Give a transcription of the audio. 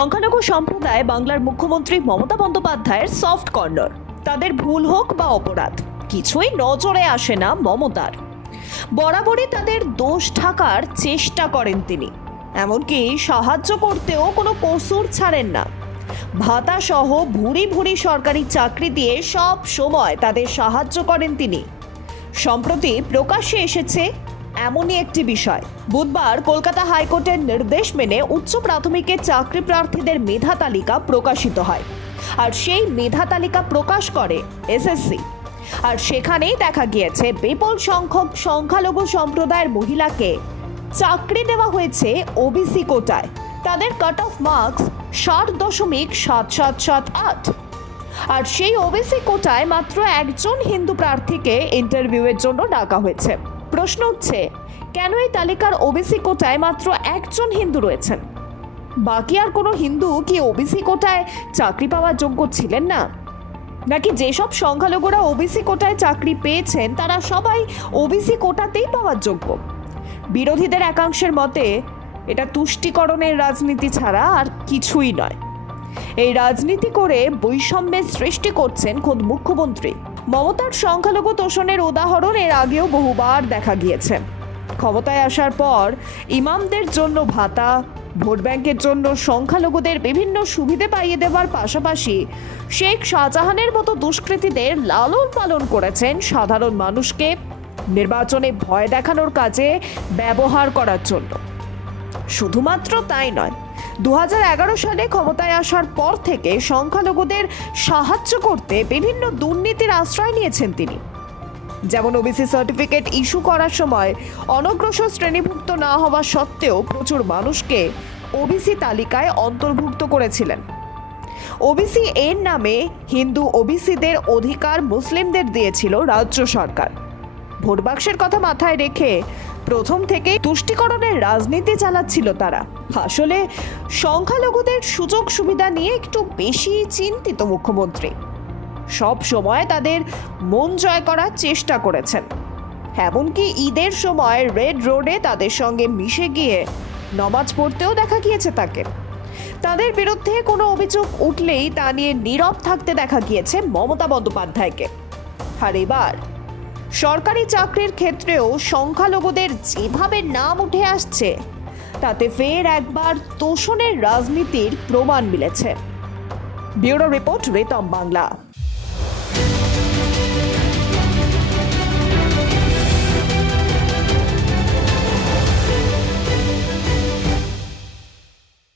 সংখ্যালঘু সম্প্রদায় বাংলার মুখ্যমন্ত্রী মমতা বন্দ্যোপাধ্যায়ের সফট কর্নার তাদের ভুল হোক বা অপরাধ, কিছুই নজরে আসে না মমতার। বরাবরই তাদের দোষ ঢাকার চেষ্টা করেন তিনি। এমনকি সাহায্য করতেও কোনো কসুর ছাড়েন না। ভাতা সহ ভুরি ভুরি সরকারি চাকরি দিয়ে সব সময় তাদের সাহায্য করেন তিনি। সম্প্রতি প্রকাশ্যে এসেছে এমনই একটি বিষয়। বুধবার কলকাতা হাইকোর্টের নির্দেশ মেনে উচ্চ প্রাথমিকের চাকরি প্রার্থীদের মেধা তালিকা প্রকাশিত হয়। আর সেই মেধা তালিকা প্রকাশ করে এসএসসি আর সেখানেই দেখা গিয়েছে, বিপুল সংখ্যক সংখ্যালঘু সম্প্রদায়ের মহিলাকে চাকরি দেওয়া হয়েছে ওবিসি কোটায়। তাদের কাট অফ মার্কস ষাট দশমিক সাত সাত সাত আট। আর সেই ওবিসি কোটায় মাত্র একজন হিন্দু প্রার্থীকে ইন্টারভিউয়ের জন্য ডাকা হয়েছে। প্রশ্ন হচ্ছে কেন এই তালিকার ওবিসি কোটায় মাত্র একজন হিন্দু রয়েছেন? বাকি আর কোনো হিন্দু কি ওবিসি কোটায় চাকরি পাওয়ার যোগ্য ছিলেন না? নাকি যেসব সংখ্যালঘুরা ওবিসি কোটায় চাকরি পেয়েছেন, তারা সবাই ওবিসি কোটাতেই পাওয়ার যোগ্য? বিরোধীদের একাংশের মতে, এটা তুষ্টিকরণের রাজনীতি ছাড়া আর কিছুই নয়। এই রাজনীতি করে বৈষম্যের সৃষ্টি করছেন খোদ মুখ্যমন্ত্রী। মমতার সংখ্যালঘু তোষণের উদাহরণ এর আগেও বহুবার দেখা গিয়েছে। ক্ষমতায় আসার পর ইমামদের জন্য ভাতা, ভোট ব্যাংকের জন্য সংখ্যালঘুদের বিভিন্ন সুবিধে পাইয়ে দেওয়ার পাশাপাশি শেখ শাহজাহানের মতো দুষ্কৃতীদের লালন পালন করেছেন সাধারণ মানুষকে। নির্বাচনে ভয় দেখানোর কাজে ব্যবহার করার জন্য। শুধুমাত্র তাই নয় দু সালে ক্ষমতায় আসার পর থেকে সংখ্যালঘুদের সাহায্য করতে বিভিন্ন দুর্নীতির আশ্রয় নিয়েছেন তিনি। যেমন ওবিসি সার্টিফিকেট ইস্যু করার সময় অনগ্রসর শ্রেণীভুক্ত না হওয়া সত্ত্বেও প্রচুর মানুষকে ওবিসি তালিকায় অন্তর্ভুক্ত করেছিলেন। ওবিসি এর নামে হিন্দু ওবিসিদের অধিকার মুসলিমদের দিয়েছিল রাজ্য সরকার। ভোট বাক্সের কথা মাথায় রেখে প্রথম থেকে তুষ্টিকরণের রাজনীতি চালাচ্ছিল তারা। আসলে সংখ্যালঘুদের সুযোগ সুবিধা নিয়ে একটু বেশি চিন্তিত মুখ্যমন্ত্রী। সব সময় তাদের মন জয় করার চেষ্টা করেছেন। এমনকি ঈদের সময় রেড রোডে তাদের সঙ্গে মিশে গিয়ে নমাজ পড়তেও দেখা গিয়েছে তাকে। তাদের বিরুদ্ধে কোনো অভিযোগ উঠলেই তা নিয়ে নীরব থাকতে দেখা গিয়েছে মমতা বন্দ্যোপাধ্যায়কে। আর এবার সরকারি চাকরির ক্ষেত্রেও সংখ্যালঘুদের যেভাবে নাম উঠে আসছে, তাতে ফের একবার তোষণের রাজনীতির প্রমাণ মিলেছে। ব্যুরো রিপোর্ট রেতম বাংলা।